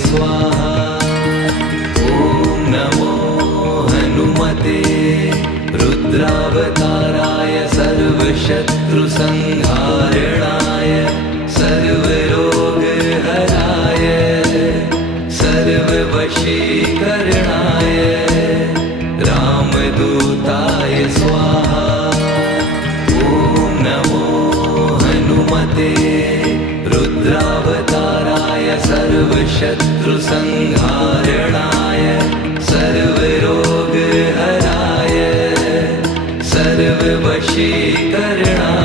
स्वाहा। ॐ नमो हनुमते रुद्रावताराय सर्वशत्रुसंहारणाय सर्वरोगहराय सर्ववशीकरणाय रामदूताय स्वाहा। ॐ नमो हनुमते रुद्रावताराय सर्वशत्रुसंहारणाय सर्वरोगहराय सर्ववशीकरणाय